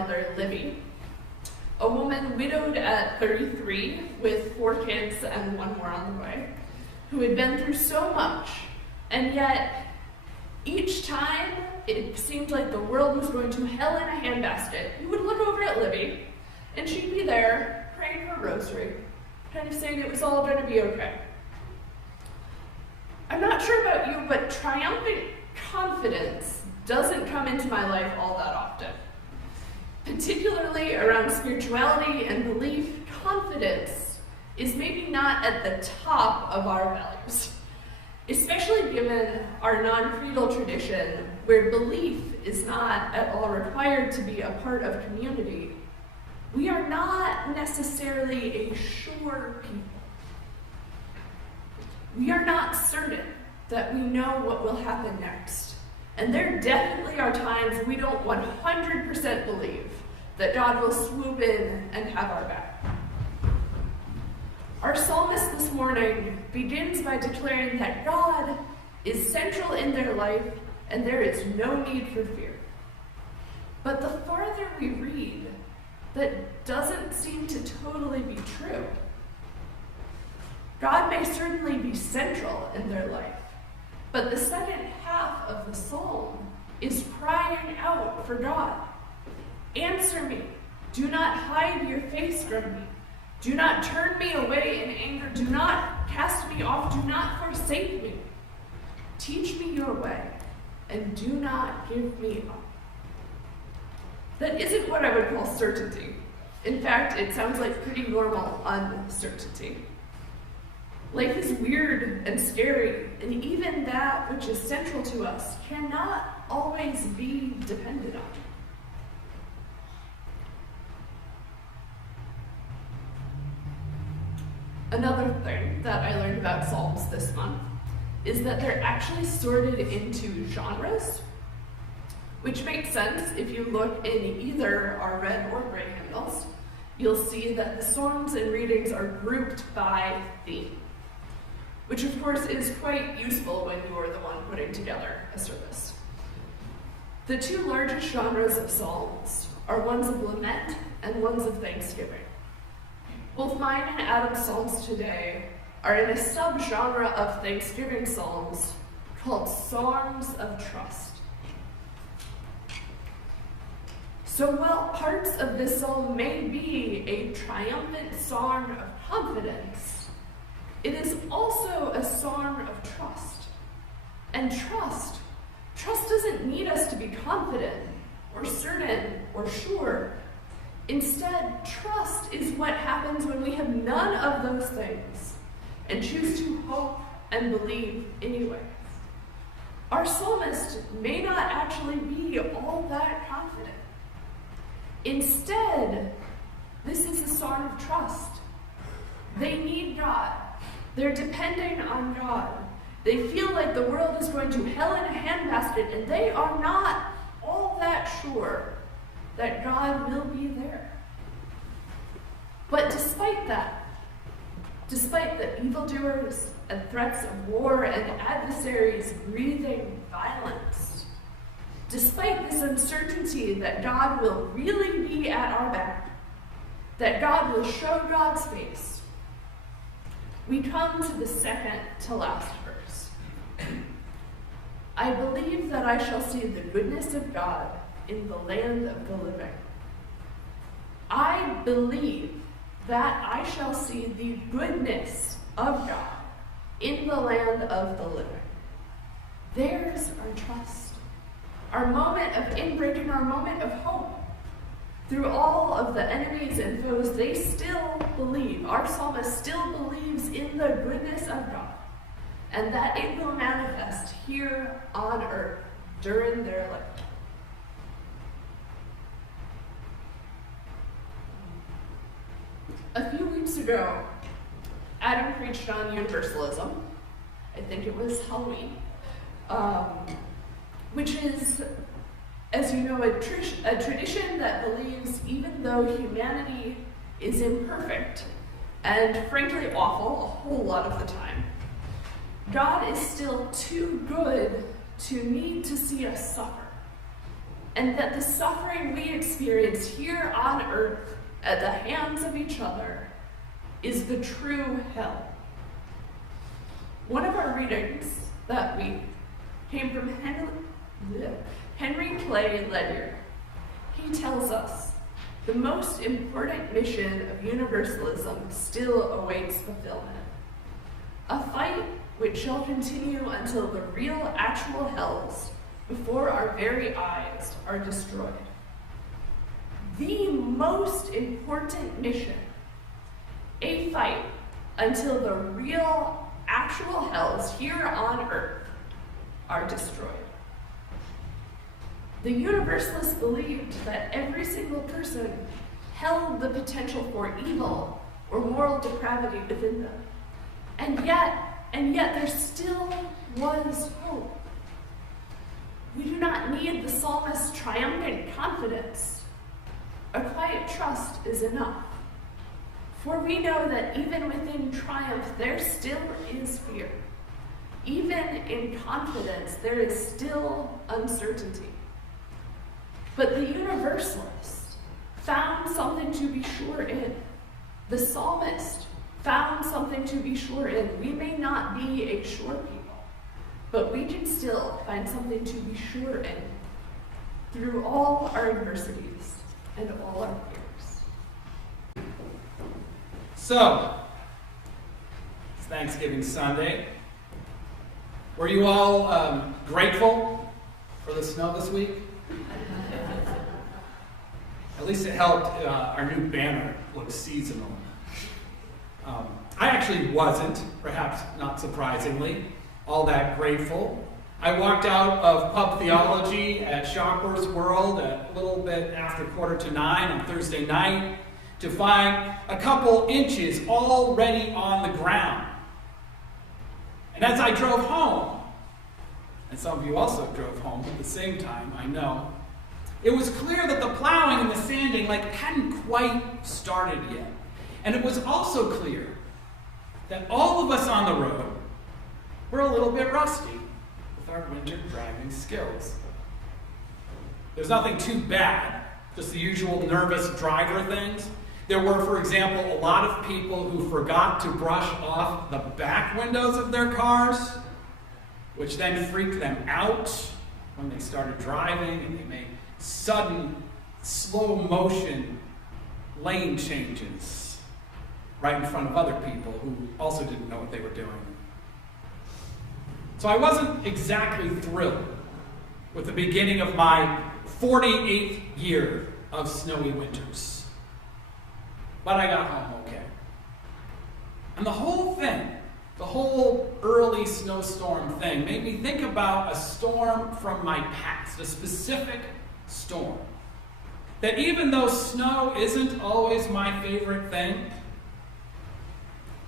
grandmother, Libby, a woman widowed at 33 with 4 kids and 1 more on the way, who had been through so much, and yet each time it seemed like the world was going to hell in a handbasket, you would look over at Libby, and she'd be there praying her rosary, kind of saying it was all going to be okay. I'm not sure about you, but triumphant confidence doesn't come into my life all that often. Particularly around spirituality and belief, confidence is maybe not at the top of our values, especially given our non-creedal tradition where belief is not at all required to be a part of community. We are not necessarily a sure people. We are not certain that we know what will happen next. And there definitely are times we don't 100% believe that God will swoop in and have our back. Our psalmist this morning begins by declaring that God is central in their life and there is no need for fear. But the farther we read, that doesn't seem to totally be true. God may certainly be central in their life, but the second half of the psalm is crying out for God. Answer me. Do not hide your face from me. Do not turn me away in anger. Do not cast me off. Do not forsake me. Teach me your way, and do not give me up. That isn't what I would call certainty. In fact, it sounds like pretty normal uncertainty. Life is weird and scary, and even that which is central to us cannot always be depended on. Another thing that I learned about Psalms this month is that they're actually sorted into genres, which makes sense if you look in either our red or gray hymnals. You'll see that the songs and readings are grouped by theme, which of course is quite useful when you are the one putting together a service. The 2 largest genres of psalms are ones of lament and ones of thanksgiving. Both mine and Adam's psalms today are in a subgenre of thanksgiving psalms called Songs of Trust. So while parts of this psalm may be a triumphant song of confidence, it is also a song of trust. And trust doesn't need us to be confident or certain or sure. Instead, trust is what happens when we have none of those things and choose to hope and believe anyway. Our psalmist may not actually be all that confident. Instead, this is a song of trust. They need God. They're depending on God. They feel like the world is going to hell in a handbasket, and they are not all that sure that God will be there. But despite that, despite the evildoers and threats of war and adversaries breathing violence, despite this uncertainty that God will really be at our back, that God will show God's face, we come to the second to last verse. I believe that I shall see the goodness of God in the land of the living. I believe that I shall see the goodness of God in the land of the living. There's our trust, our moment of inbreak and our moment of hope. Through all of the enemies and foes, they still believe, our psalmist still believes in the goodness of God, and that it will manifest here on earth during their life. A few weeks ago, Adam preached on universalism. I think it was Halloween, which is, as you know, a tradition that believes even though humanity is imperfect and frankly awful a whole lot of the time, God is still too good to need to see us suffer. and that the suffering we experience here on earth at the hands of each other is the true hell. One of our readings that week came from Henry Clay Ledyard. He tells us the most important mission of universalism still awaits fulfillment. A fight which shall continue until the real actual hells before our very eyes are destroyed. The most important mission, a fight until the real actual hells here on earth are destroyed. The Universalists believed that every single person held the potential for evil or moral depravity within them. And yet there still was hope. We do not need the psalmist's triumphant confidence. A quiet trust is enough. For we know that even within triumph, there still is fear. Even in confidence, there is still uncertainty. But the Universalists found something to be sure in. The psalmist found something to be sure in. We may not be a sure people, but we can still find something to be sure in through all our adversities and all our fears. So, it's Thanksgiving Sunday. Were you all grateful for the snow this week? At least it helped our new banner look seasonal. I actually wasn't, perhaps not surprisingly, all that grateful. I walked out of pub theology at Shoppers World at a little bit after 8:45 on Thursday night to find a couple inches already on the ground. And as I drove home, and some of you also drove home at the same time, I know, it was clear that the plowing and the sanding hadn't quite started yet. And it was also clear that all of us on the road were a little bit rusty with our winter driving skills. There's nothing too bad, just the usual nervous driver things. There were, for example, a lot of people who forgot to brush off the back windows of their cars, which then freaked them out when they started driving, and they made sudden, slow motion lane changes right in front of other people who also didn't know what they were doing. So I wasn't exactly thrilled with the beginning of my 48th year of snowy winters. But I got home okay. And the whole thing, the whole early snowstorm thing, made me think about a storm from my past, a specific storm. That even though snow isn't always my favorite thing,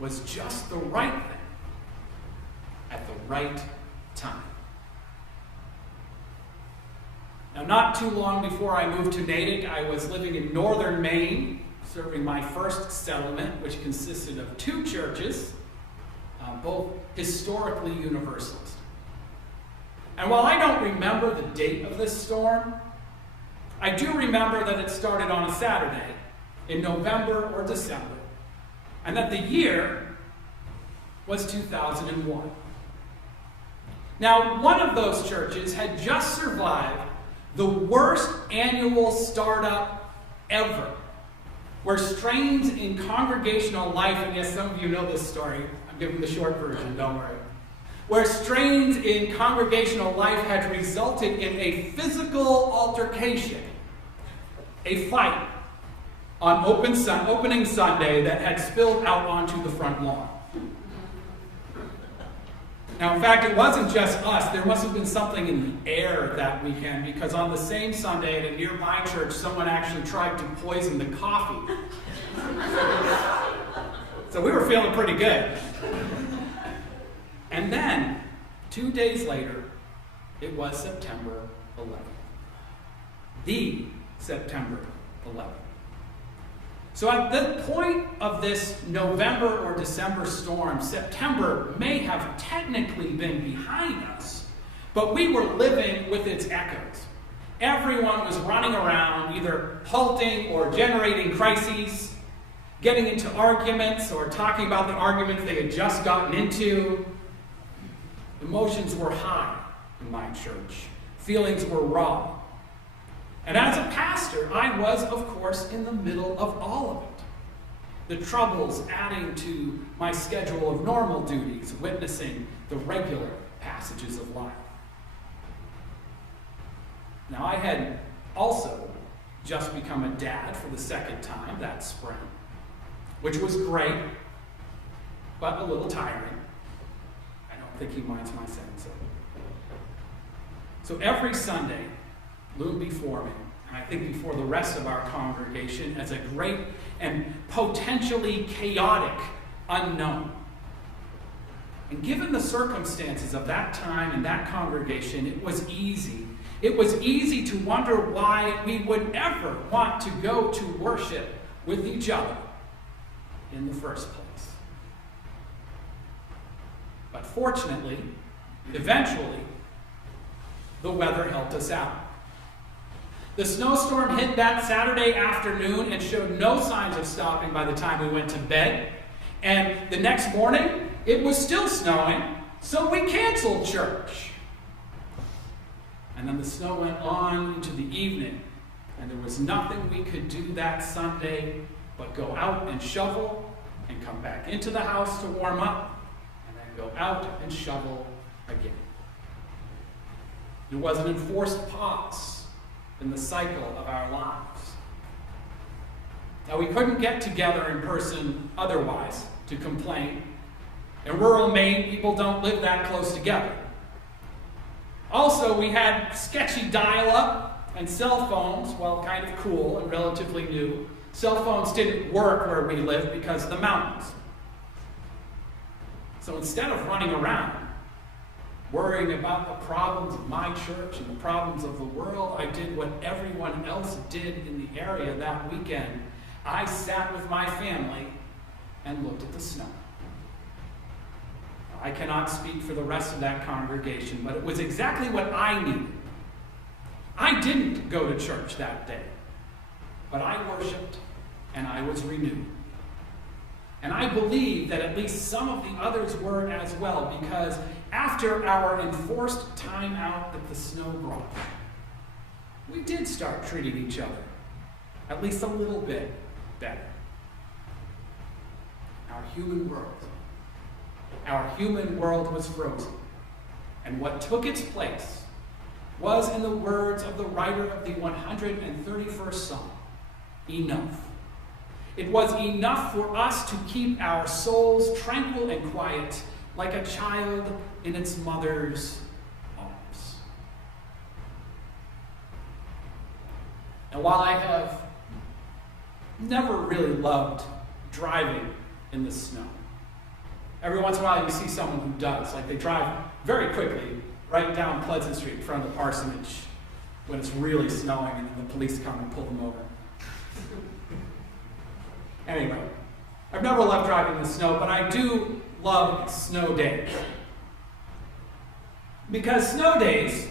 was just the right thing at the right time. Now, not too long before I moved to Natick, I was living in northern Maine, serving my first settlement, which consisted of 2 churches, both historically Universalist. And while I don't remember the date of this storm, I do remember that it started on a Saturday in November or December, and that the year was 2001. Now, one of those churches had just survived the worst annual startup ever, where strains in congregational life, and yes, some of you know this story, I'm giving the short version, don't worry, where strains in congregational life had resulted in a physical altercation, a fight on opening Sunday that had spilled out onto the front lawn. Now, in fact, it wasn't just us. There must have been something in the air that weekend, because on the same Sunday at a nearby church, someone actually tried to poison the coffee. So we were feeling pretty good. And then, 2 days later, it was September 11th. The September 11th. So at the point of this November or December storm, September may have technically been behind us, but we were living with its echoes. Everyone was running around, either halting or generating crises, getting into arguments or talking about the arguments they had just gotten into. Emotions were high in my church. Feelings were raw. And as a pastor, I was, of course, in the middle of all of it. The troubles adding to my schedule of normal duties, witnessing the regular passages of life. Now, I had also just become a dad for the second time that spring, which was great, but a little tiring. I don't think he minds my saying so. So every Sunday loomed before me, and I think before the rest of our congregation, as a great and potentially chaotic unknown. And given the circumstances of that time and that congregation, it was easy to wonder why we would ever want to go to worship with each other in the first place. But fortunately, eventually, the weather helped us out. The snowstorm hit that Saturday afternoon and showed no signs of stopping by the time we went to bed. And the next morning, it was still snowing, so we canceled church. And then the snow went on into the evening, and there was nothing we could do that Sunday but go out and shovel and come back into the house to warm up, and then go out and shovel again. There was an enforced pause in the cycle of our lives. Now, we couldn't get together in person otherwise to complain. In rural Maine, people don't live that close together. Also, we had sketchy dial-up and cell phones, well, kind of cool and relatively new. Cell phones didn't work where we lived because of the mountains. So instead of running around, worrying about the problems of my church and the problems of the world, I did what everyone else did in the area that weekend. I sat with my family and looked at the snow. I cannot speak for the rest of that congregation, but it was exactly what I needed. I didn't go to church that day, but I worshiped and I was renewed. And I believe that at least some of the others were as well, because after our enforced time out that the snow brought, we did start treating each other at least a little bit better. Our human world was frozen. And what took its place was, in the words of the writer of the 131st Psalm, enough. It was enough for us to keep our souls tranquil and quiet, like a child in its mother's arms. And while I have never really loved driving in the snow, every once in a while you see someone who does. Like, they drive very quickly right down Pleasant Street in front of the parsonage when it's really snowing, and then the police come and pull them over. Anyway, I've never loved driving in the snow, but I do love snow days. Because snow days,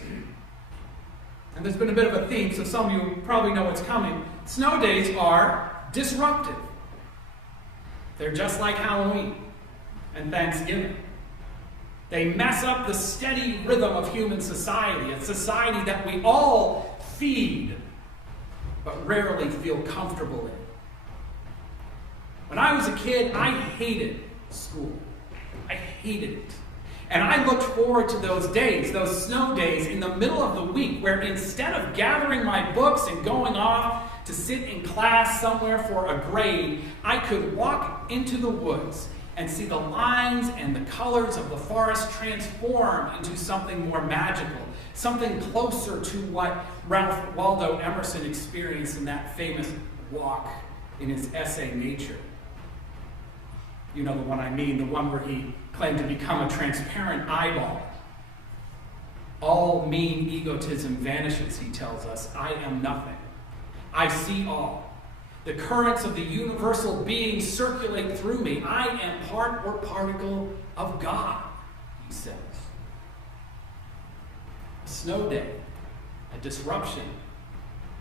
and there's been a bit of a theme, so some of you probably know what's coming, snow days are disruptive. They're just like Halloween and Thanksgiving. They mess up the steady rhythm of human society, a society that we all feed, but rarely feel comfortable in. When I was a kid, I hated school. I hated it. And I looked forward to those days, those snow days in the middle of the week, where instead of gathering my books and going off to sit in class somewhere for a grade, I could walk into the woods and see the lines and the colors of the forest transform into something more magical, something closer to what Ralph Waldo Emerson experienced in that famous walk in his essay, Nature. You know the one I mean, the one where he claimed to become a transparent eyeball. All mean egotism vanishes, he tells us. I am nothing. I see all. The currents of the universal being circulate through me. I am part or particle of God, he says. A snow day A disruption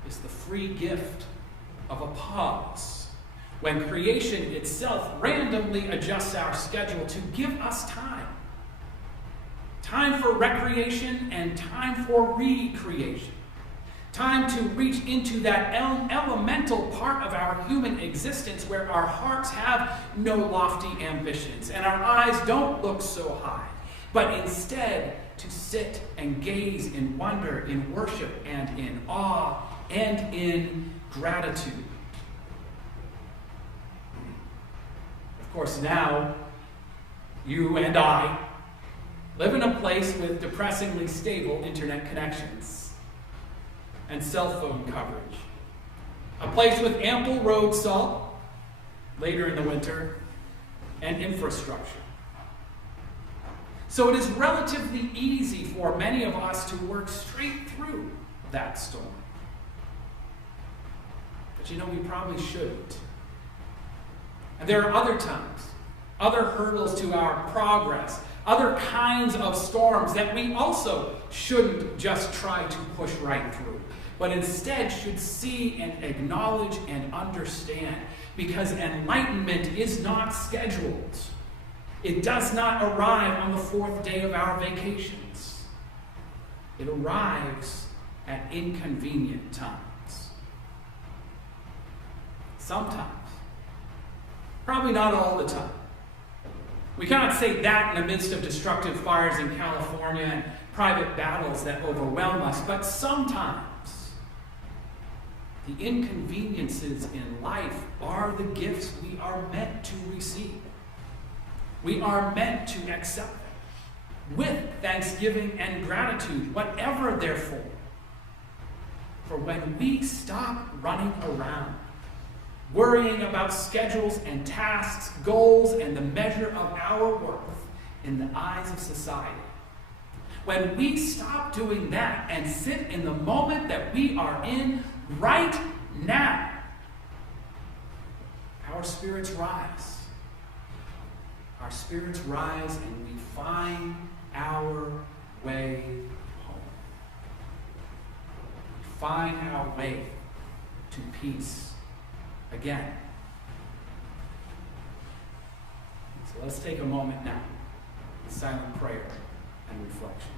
is the free gift of a pause, when creation itself randomly adjusts our schedule to give us time. Time for recreation and time for recreation. Time to reach into that elemental part of our human existence where our hearts have no lofty ambitions and our eyes don't look so high, but instead to sit and gaze in wonder, in worship, and in awe, and in gratitude. Of course, now, you and I live in a place with depressingly stable internet connections and cell phone coverage. A place with ample road salt later in the winter and infrastructure. So it is relatively easy for many of us to work straight through that storm. But you know, we probably shouldn't. And there are other times, other hurdles to our progress, other kinds of storms that we also shouldn't just try to push right through, but instead should see and acknowledge and understand, because enlightenment is not scheduled. It does not arrive on the fourth day of our vacations. It arrives at inconvenient times. Sometimes. Probably not all the time. We cannot say that in the midst of destructive fires in California and private battles that overwhelm us, but sometimes the inconveniences in life are the gifts we are meant to receive. We are meant to accept them with thanksgiving and gratitude, whatever they're for. For when we stop running around, worrying about schedules and tasks, goals, and the measure of our worth in the eyes of society, when we stop doing that and sit in the moment that we are in right now, our spirits rise. Our spirits rise and we find our way home. We find our way to peace again. So let's take a moment now, silent prayer and reflection.